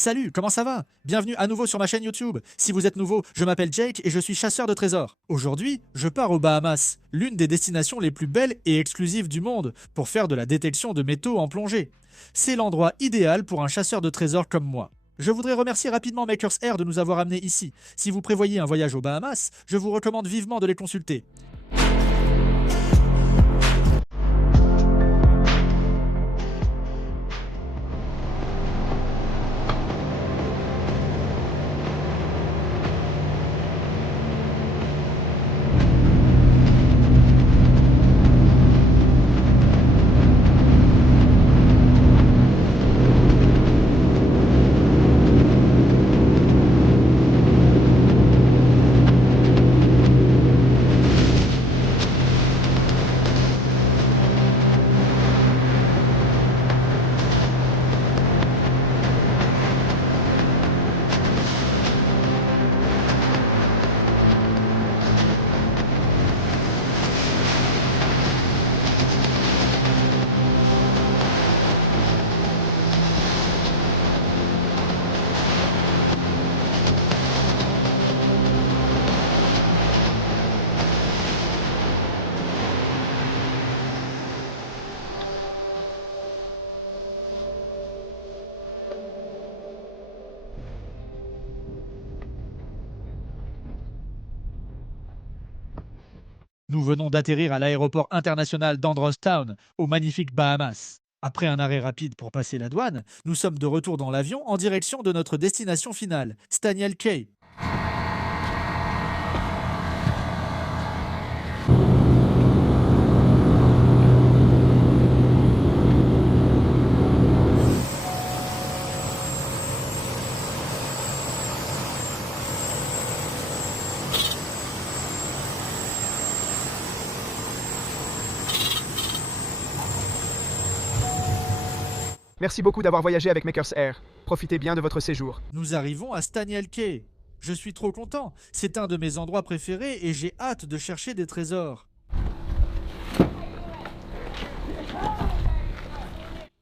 Salut, comment ça va? Bienvenue à nouveau sur ma chaîne YouTube. Si vous êtes nouveau, je m'appelle Jake et je suis chasseur de trésors. Aujourd'hui, je pars aux Bahamas, l'une des destinations les plus belles et exclusives du monde, pour faire de la détection de métaux en plongée. C'est l'endroit idéal pour un chasseur de trésors comme moi. Je voudrais remercier rapidement Makers Air de nous avoir amenés ici. Si vous prévoyez un voyage aux Bahamas, je vous recommande vivement de les consulter. Nous venons d'atterrir à l'aéroport international d'Androstown, au magnifique Bahamas. Après un arrêt rapide pour passer la douane, nous sommes de retour dans l'avion en direction de notre destination finale, Staniel Cay. Merci beaucoup d'avoir voyagé avec Makers Air. Profitez bien de votre séjour. Nous arrivons à Staniel Cay. Je suis trop content, c'est un de mes endroits préférés et j'ai hâte de chercher des trésors.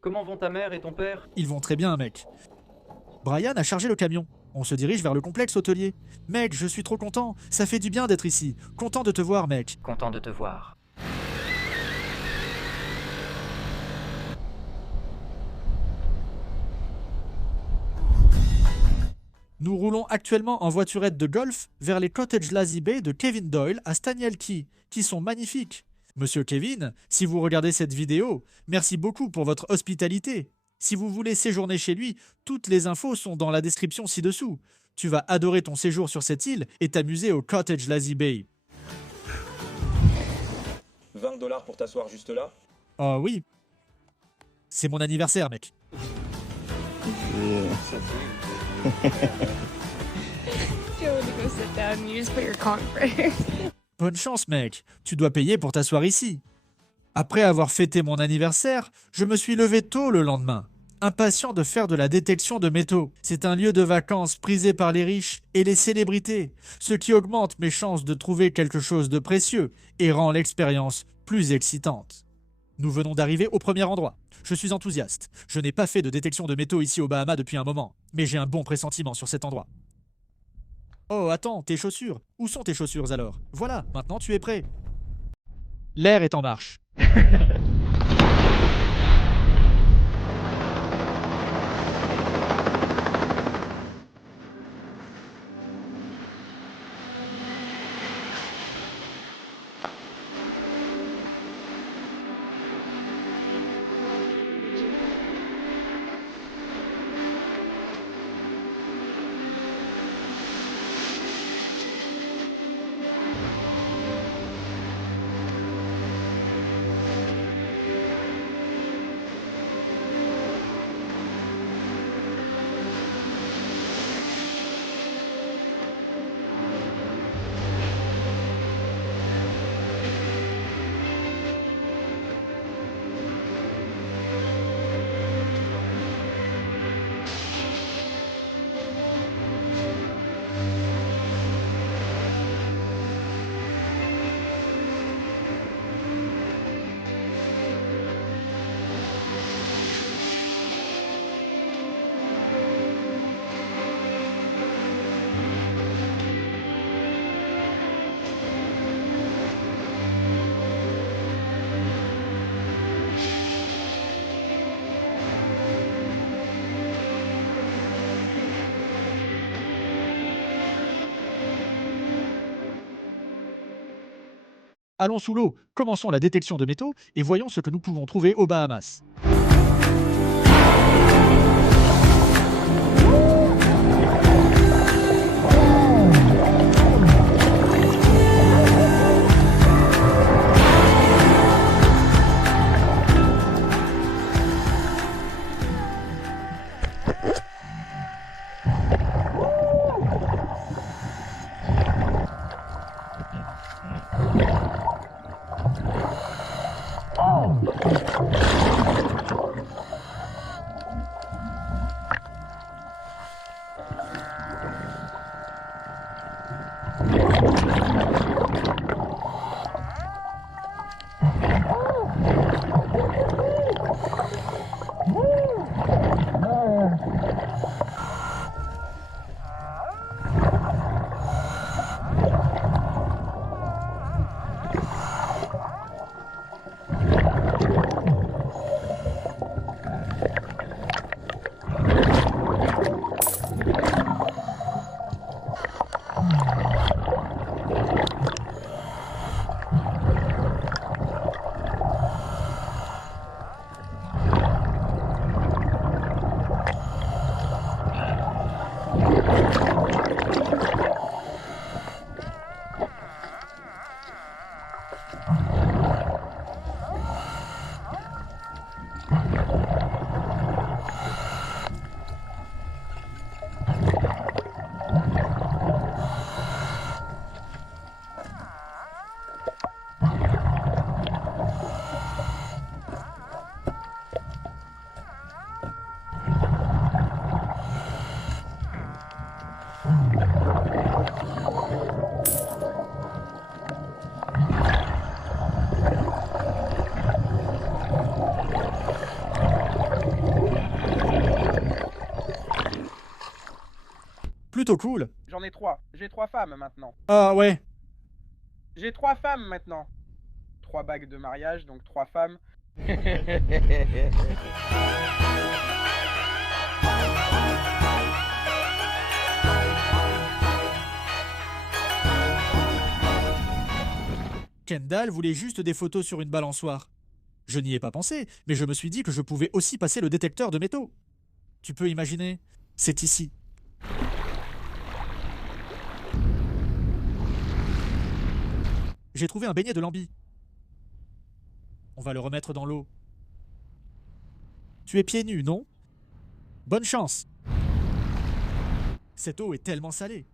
Comment vont ta mère et ton père? Ils vont très bien, mec. Brian a chargé le camion. On se dirige vers le complexe hôtelier. Mec, je suis trop content. Ça fait du bien d'être ici. Content de te voir, mec. Content de te voir. Nous roulons actuellement en voiturette de golf vers les Cottage Lazy Bay de Kevin Doyle à Staniel Cay, qui sont magnifiques. Monsieur Kevin, si vous regardez cette vidéo, merci beaucoup pour votre hospitalité. Si vous voulez séjourner chez lui, toutes les infos sont dans la description ci-dessous. Tu vas adorer ton séjour sur cette île et t'amuser au Cottage Lazy Bay. 20$ pour t'asseoir juste là. Oh oui. C'est mon anniversaire, mec. Joe, to go sit down. You just put your conch right. Bonne chance, mec. Tu dois payer pour t'asseoir ici. Après avoir fêté mon anniversaire, je me suis levé tôt le lendemain, impatient de faire de la détection de métaux. C'est un lieu de vacances prisé par les riches et les célébrités, ce qui augmente mes chances de trouver quelque chose de précieux et rend l'expérience plus excitante. Nous venons d'arriver au premier endroit. Je suis enthousiaste. Je n'ai pas fait de détection de métaux ici aux Bahamas depuis un moment, mais j'ai un bon pressentiment sur cet endroit. Oh, attends, tes chaussures. Où sont tes chaussures alors? Voilà, maintenant tu es prêt. L'air est en marche. Allons sous l'eau, commençons la détection de métaux et voyons ce que nous pouvons trouver aux Bahamas. Plutôt cool. J'en ai 3. J'ai 3 femmes maintenant. Ah ouais. J'ai 3 femmes maintenant. 3 bagues de mariage, donc 3 femmes. Kendall voulait juste des photos sur une balançoire. Je n'y ai pas pensé, mais je me suis dit que je pouvais aussi passer le détecteur de métaux. Tu peux imaginer? C'est ici. J'ai trouvé un beignet de lambi. On va le remettre dans l'eau. Tu es pieds nus, non? Bonne chance. Cette eau est tellement salée.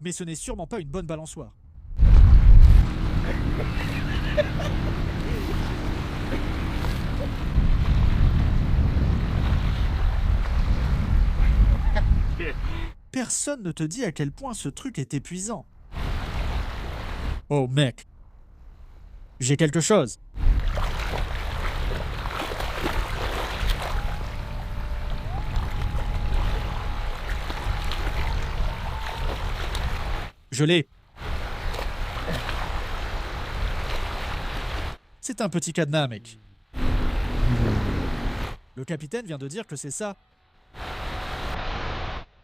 Mais ce n'est sûrement pas une bonne balançoire. Personne ne te dit à quel point ce truc est épuisant. Oh mec, j'ai quelque chose. Je l'ai. C'est un petit cadenas, mec. Le capitaine vient de dire que c'est ça.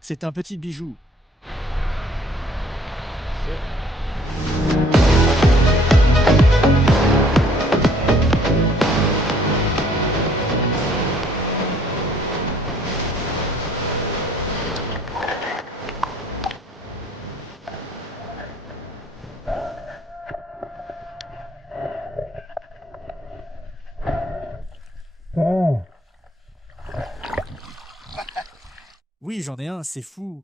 C'est un petit bijou. Oui, j'en ai un, c'est fou.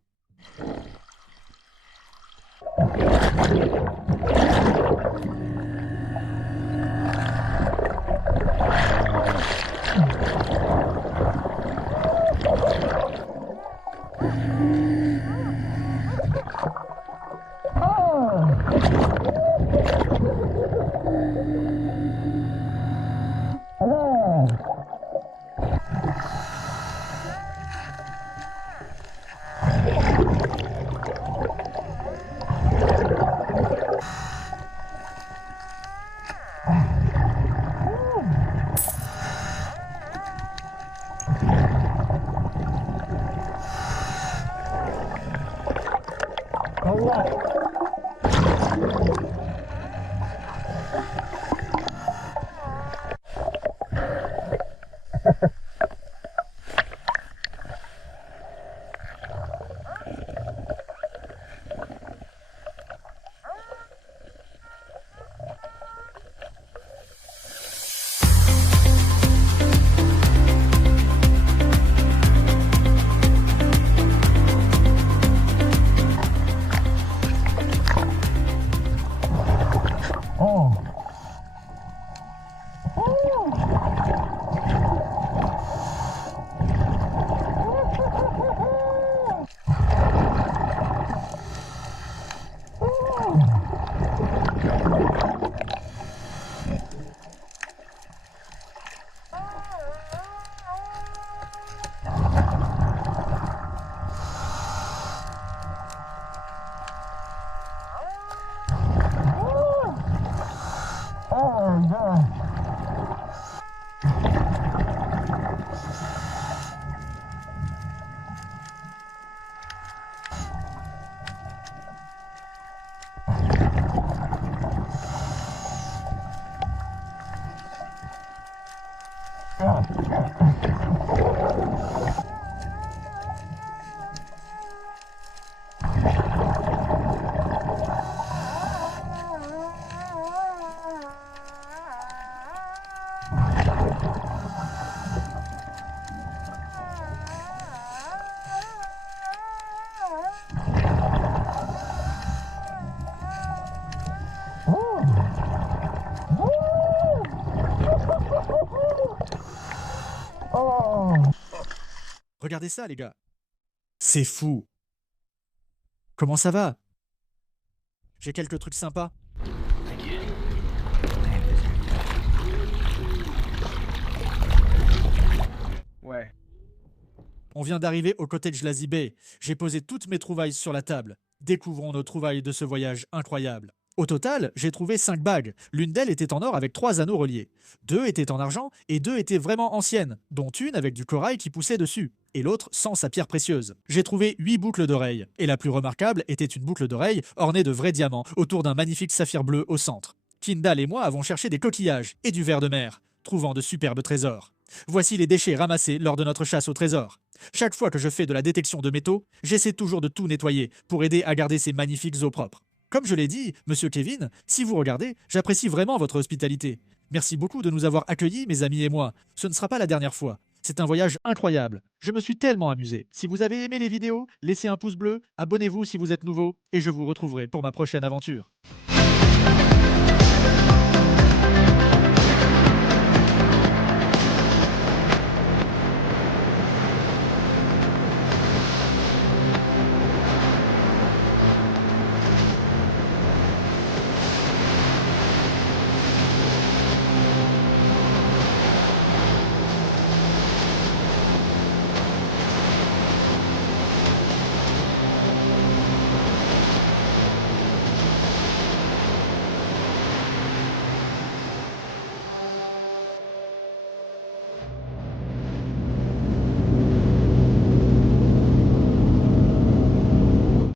Regardez ça, les gars. C'est fou. Comment ça va? J'ai quelques trucs sympas. Ouais. On vient d'arriver au cottage Lazy Bay. J'ai posé toutes mes trouvailles sur la table. Découvrons nos trouvailles de ce voyage incroyable. Au total, j'ai trouvé 5 bagues. L'une d'elles était en or avec 3 anneaux reliés. 2 étaient en argent et 2 étaient vraiment anciennes, dont une avec du corail qui poussait dessus, et l'autre sans sa pierre précieuse. J'ai trouvé 8 boucles d'oreilles, et la plus remarquable était une boucle d'oreille ornée de vrais diamants, autour d'un magnifique saphir bleu au centre. Kindal et moi avons cherché des coquillages et du ver de mer, trouvant de superbes trésors. Voici les déchets ramassés lors de notre chasse au trésor. Chaque fois que je fais de la détection de métaux, j'essaie toujours de tout nettoyer pour aider à garder ces magnifiques eaux propres. Comme je l'ai dit, monsieur Kevin, si vous regardez, j'apprécie vraiment votre hospitalité. Merci beaucoup de nous avoir accueillis, mes amis et moi. Ce ne sera pas la dernière fois. C'est un voyage incroyable. Je me suis tellement amusé. Si vous avez aimé les vidéos, laissez un pouce bleu, abonnez-vous si vous êtes nouveau, et je vous retrouverai pour ma prochaine aventure.